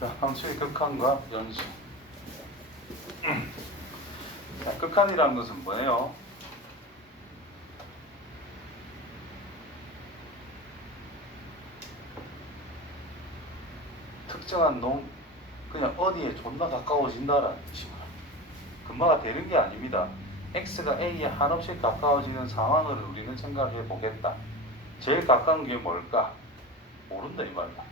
자, 함수의 극한과 연속. 자, 극한이라는 것은 뭐예요? 특정한 놈, 그냥 어디에 존나 가까워진다라는 뜻입니다. 금마가 되는 게 아닙니다. x가 a에 한없이 가까워지는 상황을 우리는 생각해 보겠다. 제일 가까운 게 뭘까? 모른다 이 말이야.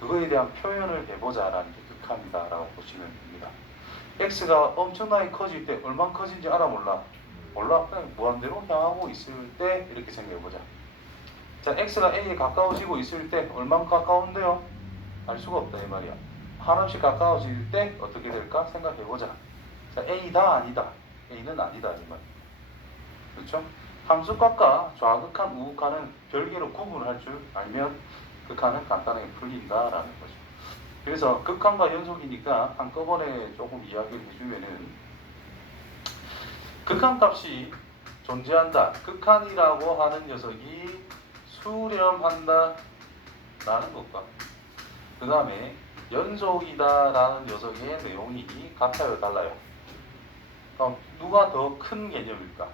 그거에 대한 표현을 해보자라는 게 극한이다 라고 보시면 됩니다. x가 엄청나게 커질 때 얼마나 커진지 알아 몰라? 몰라. 그냥 무한대로 향하고 있을 때 이렇게 생각해보자. 자, x가 a에 가까워지고 있을 때 얼마나 가까운데요? 알 수가 없다 이 말이야. 한없이 가까워질 때 어떻게 될까 생각해보자. 자, a다 아니다. a는 아니다 이 말. 그렇죠? 함수값과 좌극한 우극한은 별개로 구분할 줄 알면 극한은 간단하게 풀린다라는 거죠. 그래서 극한과 연속이니까 한꺼번에 조금 이야기를 해주면은 극한값이 존재한다. 극한이라고 하는 녀석이 수렴한다 라는 것과 그 다음에 연속이다 라는 녀석의 내용이 같아요 달라요? 그럼 누가 더 큰 개념일까?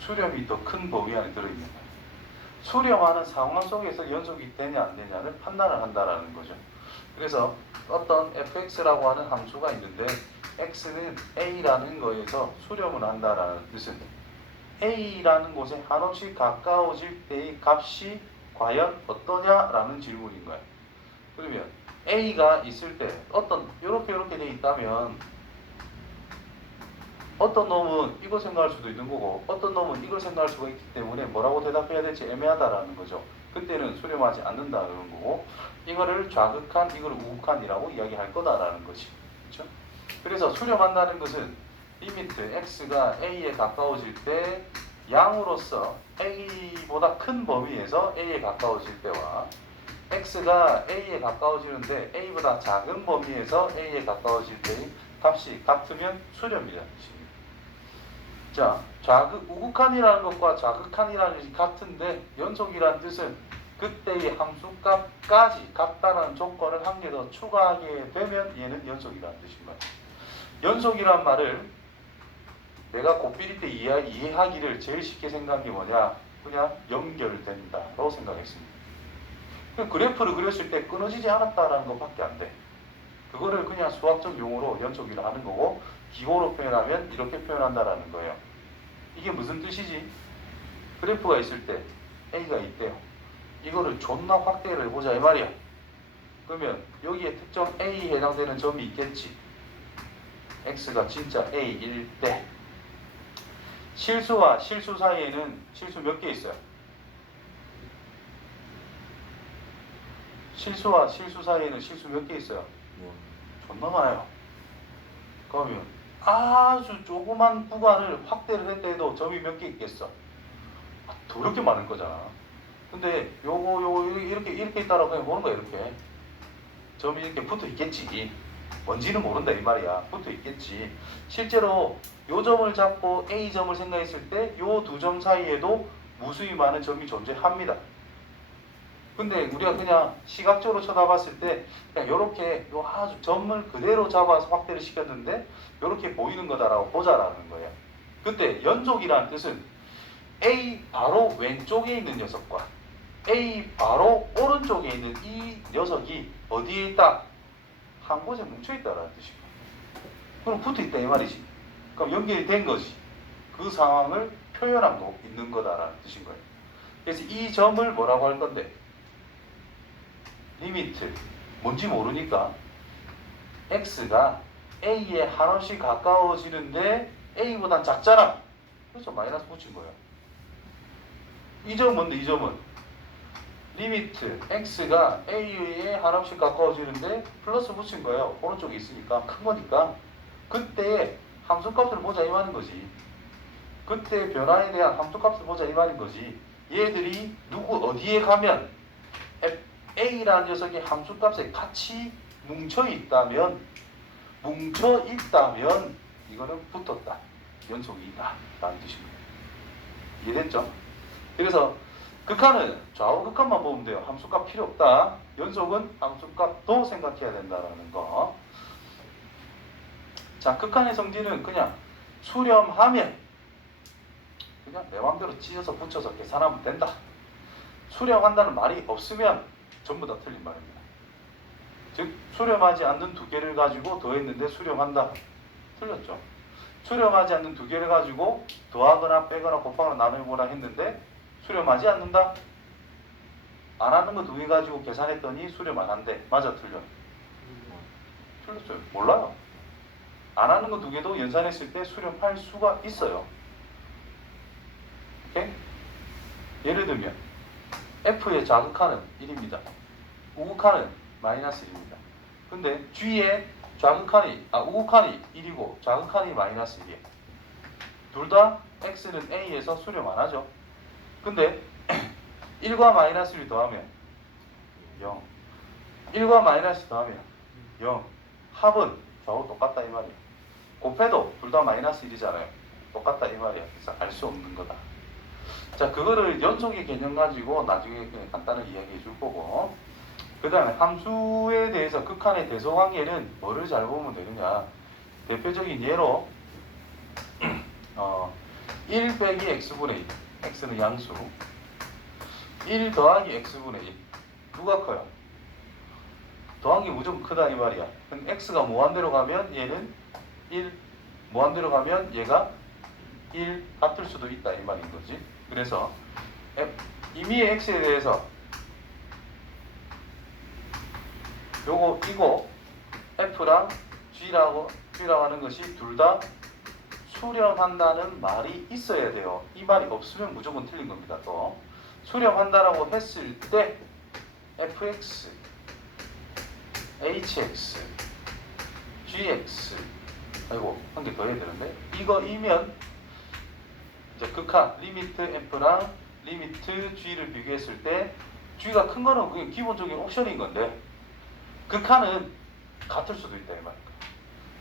수렴이 더 큰 범위 안에 들어있는 거예요. 수렴하는 상황 속에서 연속이 되냐 안 되냐를 판단을 한다라는 거죠. 그래서 어떤 fx라고 하는 함수가 있는데 x는 a라는 거에서 수렴을 한다라는 뜻은 a라는 곳에 한없이 가까워질 때의 값이 과연 어떠냐라는 질문인 거예요. 그러면 a가 있을 때 어떤 이렇게 돼 있다면 어떤 놈은 이걸 생각할 수도 있는 거고 어떤 놈은 이걸 생각할 수가 있기 때문에 뭐라고 대답해야 될지 애매하다라는 거죠. 그때는 수렴하지 않는다는 거고 이거를 좌극한, 이걸 우극한이라고 이야기할 거다라는 거지. 그렇죠? 그래서 수렴한다는 것은 리미트 x가 a에 가까워질 때 양으로서 a보다 큰 범위에서 a에 가까워질 때와 x가 a에 가까워지는데 a보다 작은 범위에서 a에 가까워질 때의 값이 같으면 수렴이라는 뜻입니다. 자, 우극한이라는 것과 좌극한이라는 것이 같은데 연속이라는 뜻은 그때의 함수값까지 같다는 조건을 한 개 더 추가하게 되면 얘는 연속이라는 뜻입니다. 연속이란 말을 내가 곱비리 때 이해하기를 제일 쉽게 생각한 게 뭐냐? 그냥 연결된다라고 생각했습니다. 그래프를 그렸을 때 끊어지지 않았다라는 것밖에 안 돼. 그거를 그냥 수학적 용어로 연속이라 하는 거고 기호로 표현하면 이렇게 표현한다라는 거예요. 이게 무슨 뜻이지? 그래프가 있을 때 A가 있대요. 이거를 존나 확대를 해보자 이 말이야. 그러면 여기에 특정 A에 해당되는 점이 있겠지. X가 진짜 A일 때 실수와 실수 사이에는 실수 몇 개 있어요? 실수와 실수 사이에는 실수 몇 개 있어요? 존나 많아요. 그러면 아주 조그만 구간을 확대를 했다 해도 점이 몇 개 있겠어? 더럽게 많을 거잖아. 근데 요거 이렇게 있다라고 그냥 보는 거야. 이렇게 점이 이렇게 붙어 있겠지. 뭔지는 모른다 이 말이야. 붙어 있겠지. 실제로 요 점을 잡고 A 점을 생각했을 때 요 두 점 사이에도 무수히 많은 점이 존재합니다. 근데 우리가 그냥 시각적으로 쳐다봤을 때 그냥 요렇게 요 아주 점을 그대로 잡아서 확대를 시켰는데 요렇게 보이는 거다라고 보자라는 거예요. 그때 연속이라는 뜻은 A 바로 왼쪽에 있는 녀석과 A 바로 오른쪽에 있는 이 녀석이 어디에 있다? 한 곳에 뭉쳐있다라는 뜻입니다. 그럼 붙어있다 이 말이지. 그럼 연결이 된 거지. 그 상황을 표현하고 있는 거다라는 뜻인 거예요. 그래서 이 점을 뭐라고 할 건데? 리미트. 뭔지 모르니까 x가 a에 한없이 가까워지는데 a보단 작잖아. 그래서 마이너스 붙인 거예요. 이 점은 뭔데? 이 점은 리미트 x가 a에 한없이 가까워지는데 플러스 붙인 거예요. 오른쪽에 있으니까 큰 거니까 그때 함수값을 보자 이 말인 거지. 그때 변화에 대한 함수값을 보자 이 말인 거지. 얘들이 누구 어디에 가면 A라는 녀석이 함수값에 같이 뭉쳐있다면 이거는 붙었다. 연속이다 라는 뜻입니다. 이해됐죠? 그래서 극한은 좌우 극한만 보면 돼요. 함수값 필요 없다. 연속은 함수값도 생각해야 된다라는 거. 자, 극한의 성질은 그냥 수렴하면 그냥 내 맘대로 찢어서 붙여서 계산하면 된다. 수렴한다는 말이 없으면 전부 다 틀린 말입니다. 즉 수렴하지 않는 두 개를 가지고 더했는데 수렴한다. 틀렸죠. 수렴하지 않는 두 개를 가지고 더하거나 빼거나 곱하거나 나누거나 했는데 수렴하지 않는다. 안 하는 거 두 개 가지고 계산했더니 수렴 안 한대. 맞아, 틀려? 틀렸어요. 몰라요. 안 하는 거 두 개도 연산했을 때 수렴할 수가 있어요. 오케이? 예를 들면 F의 좌극한은 1입니다. 우극한은 마이너스 1입니다. 근데 G의 우극한이 1이고 좌극한이 마이너스 1이에요. 둘 다 X는 A에서 수렴 안 하죠. 근데 1과 마이너스 1 더하면 0. 1과 마이너스 더하면 0. 합은 좌우 똑같다 이 말이에요. 곱해도 둘 다 마이너스 1이잖아요. 똑같다 이 말이에요. 그래서 알 수 없는 거다. 자, 그거를 연속의 개념 가지고 나중에 그냥 간단하게 이야기해 줄 거고, 그 다음에 함수에 대해서 극한의 대소관계는 뭐를 잘 보면 되느냐. 대표적인 예로 1 빼기 x분의 1, x는 양수, 1 더하기 x분의 1, 누가 커요? 더한 게 무조건 크다 이 말이야. 그럼 x가 무한대로 가면 얘는 1, 무한대로 가면 얘가 1 같을 수도 있다 이 말인 거지. 그래서 임의의 x에 대해서 이거 f랑 g라고 하는 것이 둘 다 수렴한다는 말이 있어야 돼요. 이 말이 없으면 무조건 틀린 겁니다. 또 수렴한다라고 했을 때 fx, hx, gx, 아이고 한 개 더 해야 되는데 이거이면 이제 극한 리미트 f랑 리미트 g를 비교했을 때 g가 큰 거는 그게 기본적인 옵션인 건데 극한은 같을 수도 있다 이 말입니다.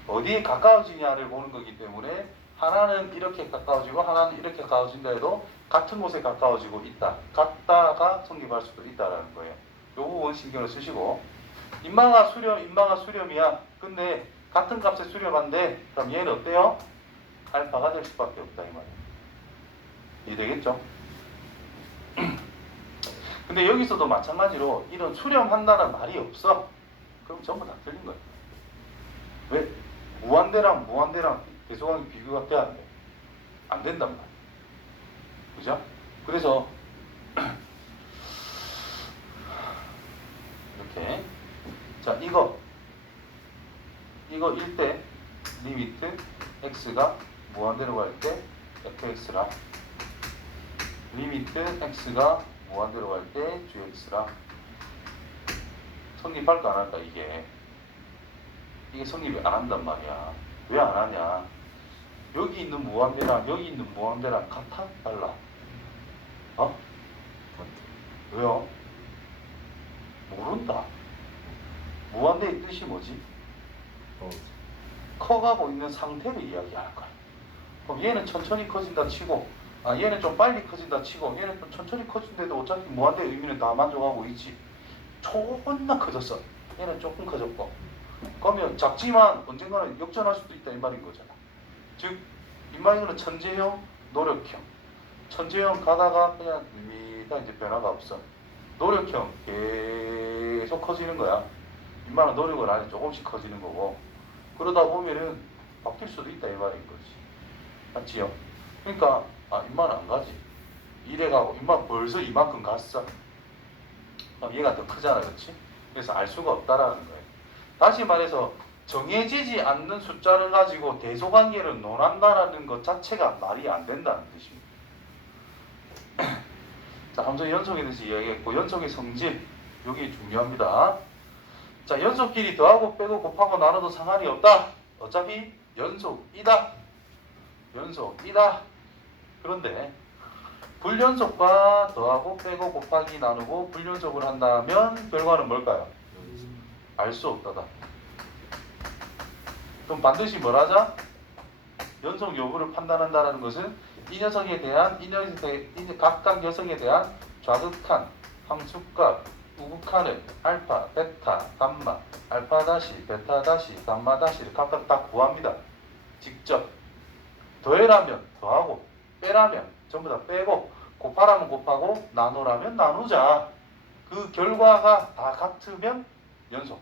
어디에 가까워지냐를 보는 거기 때문에 하나는 이렇게 가까워지고 하나는 이렇게 가까워진다 해도 같은 곳에 가까워지고 있다. 같다가 성립할 수도 있다라는 거예요. 요 부분 신경을 쓰시고 인마가 수렴이야. 근데 같은 값에 수렴한데 그럼 얘는 어때요? 알파가 될 수밖에 없다 이 말이에요. 이해되겠죠? 근데 여기서도 마찬가지로 이런 수렴한다는 말이 없어. 그럼 전부 다 틀린 거예요. 왜? 무한대랑 대소관계 비교가 돼야 안 돼. 안 된단 말이야. 그죠? 그래서 이렇게 자 이거 1대 리미트 x가 무한대로 갈 때 fx랑 리미트 x가 무한대로 갈 때 gx랑 성립할까 안 할까 이게 성립이 안 한단 말이야. 왜 안 하냐? 여기 있는 무한대랑 여기 있는 무한대랑 같아? 달라? 어? 왜요? 모른다. 무한대의 뜻이 뭐지? 커가고 있는 상태를 이야기하는 거야. 그럼 얘는 천천히 커진다 치고 얘는 좀 빨리 커진다 치고 얘는 좀 천천히 커진데도 어차피 무한대의 의미는 다 만족하고 있지. 존나 커졌어. 얘는 조금 커졌고 그러면 작지만 언젠가는 역전할 수도 있다 이 말인 거잖아. 즉 이마이는 천재형, 노력형. 천재형 가다가 그냥 의미가 이제 변화가 없어. 노력형 계속 커지는 거야. 인마는 노력을 안 해 조금씩 커지는 거고 그러다 보면은 바뀔 수도 있다 이 말인 거지. 맞지요? 그러니까 인마는 안 가지. 이래 가고 인마 벌써 이만큼 갔어. 그럼 얘가 더 크잖아, 그렇지? 그래서 알 수가 없다라는 거예요. 다시 말해서 정해지지 않는 숫자를 가지고 대소관계를 논한다라는 것 자체가 말이 안 된다는 뜻입니다. 자, 함수 연속에 대해서 이야기했고 연속의 성질 여기 중요합니다. 자, 연속끼리 더하고 빼고 곱하고 나눠도 상관이 없다. 어차피 연속이다. 그런데 불연속과 더하고 빼고 곱하기 나누고 불연속을 한다면 결과는 뭘까요? 알 수 없다다. 그럼 반드시 뭘 하자? 연속 여부를 판단한다는 것은 이 녀석에 대한 각각 녀석에 대한 좌극한 함수값 우극한을 알파, 베타, 감마, 알파 다시, 베타 다시, 감마 다시를 각각 다 구합니다. 직접. 더해라면 더하고, 빼라면 전부 다 빼고, 곱하라면 곱하고, 나누라면 나누자. 그 결과가 다 같으면 연속.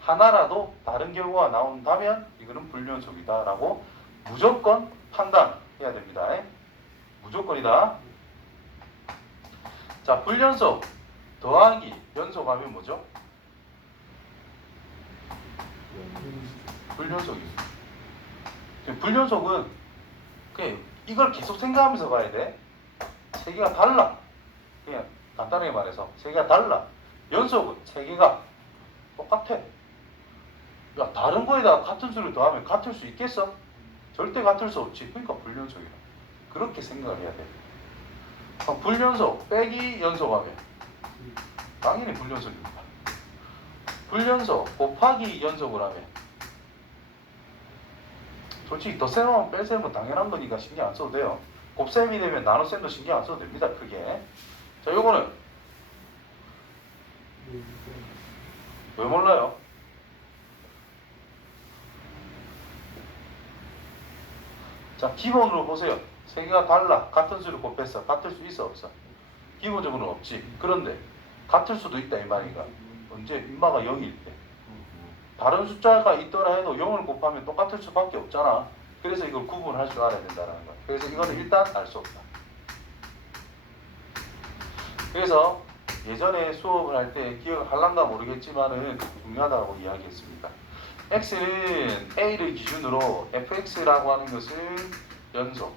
하나라도 다른 결과가 나온다면 이거는 불연속이다 라고 무조건 판단해야 됩니다. 무조건이다. 자, 불연속 더하기 연속하면 뭐죠? 불연속이죠. 불연속은 그냥 이걸 계속 생각하면서 봐야 돼. 세 개가 달라. 그냥 간단하게 말해서 세 개가 달라. 연속은 세 개가 똑같아. 야, 다른 거에다 같은 수를 더하면 같을 수 있겠어? 절대 같을 수 없지. 그러니까 불연속이야. 그렇게 생각을 해야 돼. 불연속 빼기 연속하면 당연히 불연속입니다. 불연속 곱하기 연속을 하면 솔직히 덧셈하면 뺄셈은 당연한 거니까 신경 안 써도 돼요. 곱셈이 되면 나눗셈도 신경 안 써도 됩니다. 크게. 자, 요거는 왜 몰라요? 자, 기본으로 보세요. 세 개가 달라. 같은 수를 곱했어. 같을 수 있어 없어? 기본적으로는 없지. 그런데 같을 수도 있다 이 말이가. 언제? 인마가 0일 때. 다른 숫자가 있더라 해도 0을 곱하면 똑같을 수밖에 없잖아. 그래서 이걸 구분할 줄 알아야 된다는 거야. 그래서 이거는 일단 알 수 없다. 그래서 예전에 수업을 할 때 기억할란가 모르겠지만은 중요하다고 이야기했습니다. x는 a를 기준으로 fx라고 하는 것은 연속,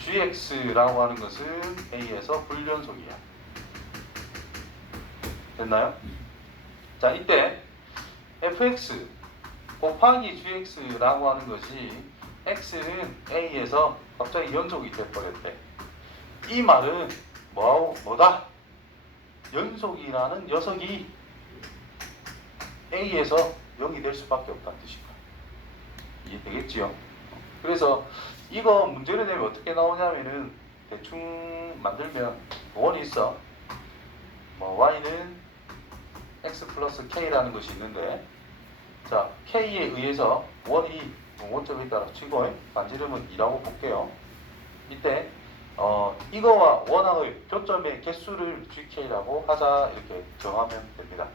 gx라고 하는 것은 a에서 불연속이야. 됐나요? 자, 이때 fx 곱하기 gx라고 하는 것이 x는 a에서 갑자기 연속이 돼버렸대. 이 말은 뭐다? 연속이라는 녀석이 a에서 0이 될 수밖에 없다는 뜻이야. 이해되겠지요? 그래서 이거 문제를 내면 어떻게 나오냐면은 대충 만들면 원이 있어. y는 x 플러스 k라는 것이 있는데, 자, k에 의해서 원이 원점에 따라 치고 반지름은 2라고 볼게요. 이때 이거와 원하의 교점의 개수를 gk라고 하자 이렇게 정하면 됩니다.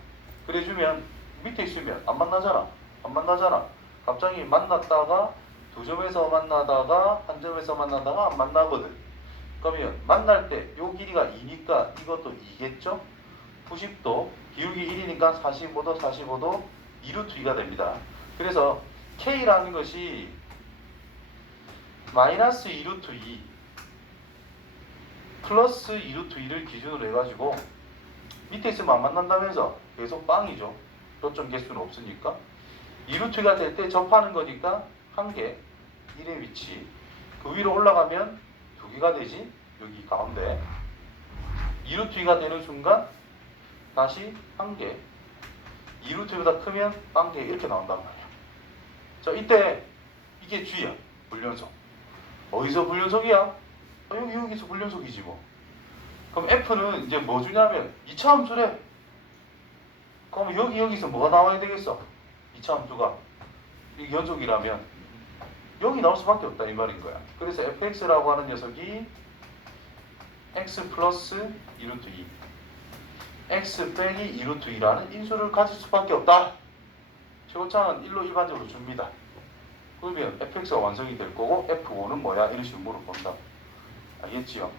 그래주면 밑에 있으면 안 만나잖아. 안 만나잖아. 갑자기 만났다가 두 점에서 만나다가 한 점에서 만나다가 안 만나거든. 그러면 만날 때 요 길이가 2니까 이것도 2겠죠? 90도, 기울기 1이니까 45도, 45도, 2루트 2가 됩니다. 그래서 K라는 것이 마이너스 2루트 2 플러스 2루트 2를 기준으로 해가지고 밑에 있으면 안 만난다면서 계속 빵이죠. 교점 개수는 없으니까 2루트가 될 때 접하는 거니까 한 개, 1의 위치. 그 위로 올라가면 두 개가 되지. 여기 가운데 2루트가 되는 순간 다시 한 개, 2루트보다 크면 한 개 이렇게 나온단 말이야. 자, 이때 이게 G야. 불연속. 어디서 불연속이야? 여기서 불연속이지 뭐. 그럼 F는 이제 뭐 주냐면 2차 함수래. 그럼 여기서 뭐가 나와야 되겠어? 2차 함수가 이게 연속이라면 0이 나올 수밖에 없다 이 말인 거야. 그래서 fx라고 하는 녀석이 x 플러스 2루트 2 x 빼기 2루트 2라는 인수를 가질 수밖에 없다. 최고차는 1로 일반적으로 줍니다. 그러면 fx가 완성이 될 거고 f5는 뭐야? 이런 식으로 물어본다. 알겠지요?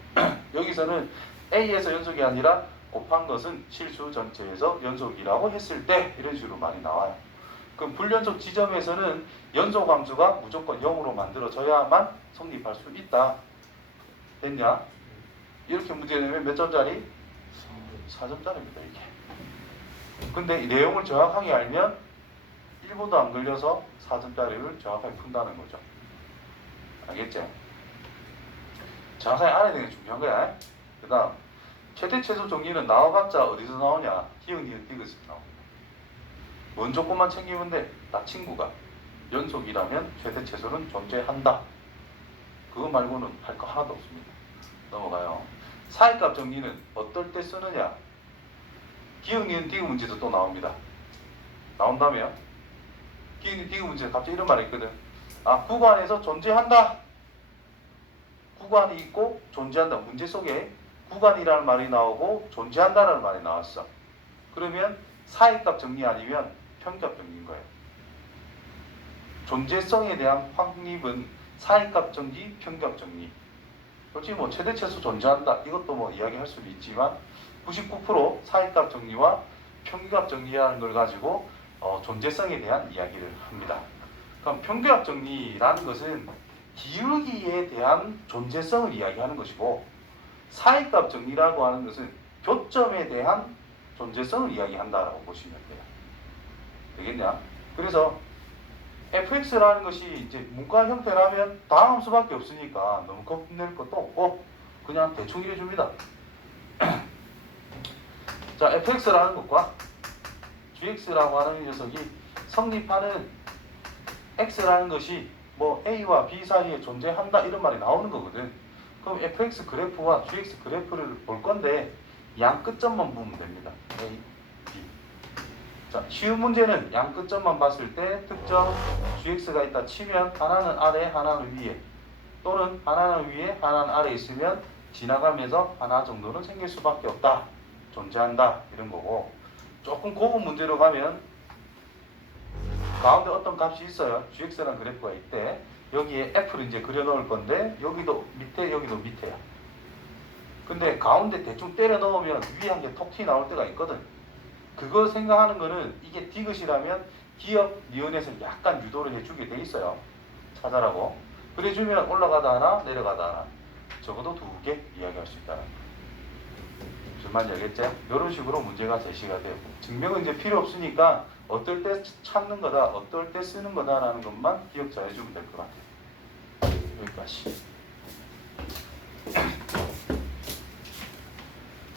여기서는 a에서 연속이 아니라 곱한 것은 실수 전체에서 연속이라고 했을 때 이런 식으로 많이 나와요. 그럼 불연속 지점에서는 연속 함수가 무조건 0으로 만들어져야만 성립할 수 있다. 됐냐? 이렇게 문제 내면 몇 점짜리? 4점짜리입니다. 이게. 근데 이 내용을 정확하게 알면 1분도 안 걸려서 4점짜리를 정확하게 푼다는 거죠. 알겠죠? 정확하게 알아야 되는 게 중요한 거야. 그 다음 최대 최소 정리는 나와봤자 어디서 나오냐? 기억, 니은, 디귿에서 나옵니다. 뭔 조건만 챙기면 돼? 나 친구가 연속이라면 최대 최소는 존재한다. 그거 말고는 할 거 하나도 없습니다. 넘어가요. 사이값 정리는 어떨 때 쓰느냐? 기억, 니은, 디귿 문제도 또 나옵니다. 나온다면 기억, 니은, 디귿 문제 갑자기 이런 말이 있거든. 아, 구간에서 존재한다. 구간이 있고 존재한다. 문제 속에 구간이라는 말이 나오고 존재한다라는 말이 나왔어. 그러면 사이값 정리 아니면 평균값 정리인 거예요. 존재성에 대한 확립은 사이값 정리, 평균값 정리. 솔직히 뭐 최대치수 존재한다. 이것도 뭐 이야기할 수도 있지만 99% 사이값 정리와 평균값 정리라는 걸 가지고 존재성에 대한 이야기를 합니다. 그럼 평균값 정리라는 것은 기울기에 대한 존재성을 이야기하는 것이고 사이값 정리라고 하는 것은 교점에 대한 존재성을 이야기한다라고 보시면 돼요. 되겠냐? 그래서 fx라는 것이 이제 문과 형태라면 다음 수밖에 없으니까 너무 겁낼 것도 없고 그냥 대충 이래줍니다. 자, fx라는 것과 gx라고 하는 녀석이 성립하는 x라는 것이 뭐 a와 b 사이에 존재한다 이런 말이 나오는 거거든. 그럼 fx 그래프와 gx 그래프를 볼 건데 양 끝점만 보면 됩니다. a, b. 자, 쉬운 문제는 양 끝점만 봤을 때 특정 gx가 있다 치면 하나는 아래 하나는 위에 또는 하나는 위에 하나는 아래 있으면 지나가면서 하나 정도는 생길 수밖에 없다. 존재한다 이런 거고, 조금 고급 문제로 가면 가운데 어떤 값이 있어요. gx라는 그래프가 있대. 여기에 f를 이제 그려 넣을 건데 여기도 밑에 여기도 밑에야. 근데 가운데 대충 때려 넣으면 위에 한 개 톡 튀 나올 때가 있거든. 그거 생각하는 거는 이게 디귿이라면 기억 니은에서 약간 유도를 해주게 돼 있어요. 찾아라고. 그래주면 올라가다 하나 내려가다 하나 적어도 2개 이야기할 수 있다는 거. 무슨 말인지 알겠지? 이런 식으로 문제가 제시가 되고, 증명은 이제 필요 없으니까 어떨 때 찾는 거다 어떨 때 쓰는 거다라는 것만 기억 잘 해주면 될 것 같아요. 여기까지.